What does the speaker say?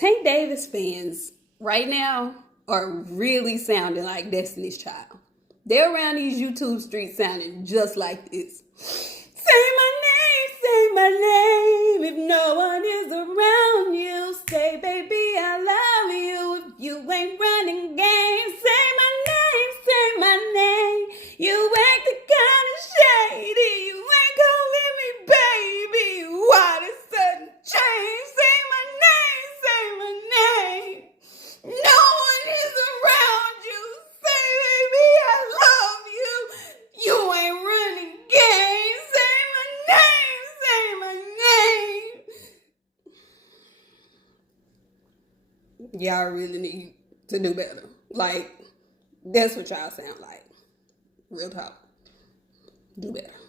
Tank Davis fans right now are really sounding like Destiny's Child. They're around these YouTube streets sounding just like this. Say my name, if no one is around you. Say, baby, I love you if you ain't running game. Say my name, you ain't the kind of shady. You ain't calling me baby. Why the sudden change? Say my name. No one is around you. Say, baby, I love you. You ain't running game. Say my name. Y'all really need to do better. Like, that's what y'all sound like. Real talk. Do better.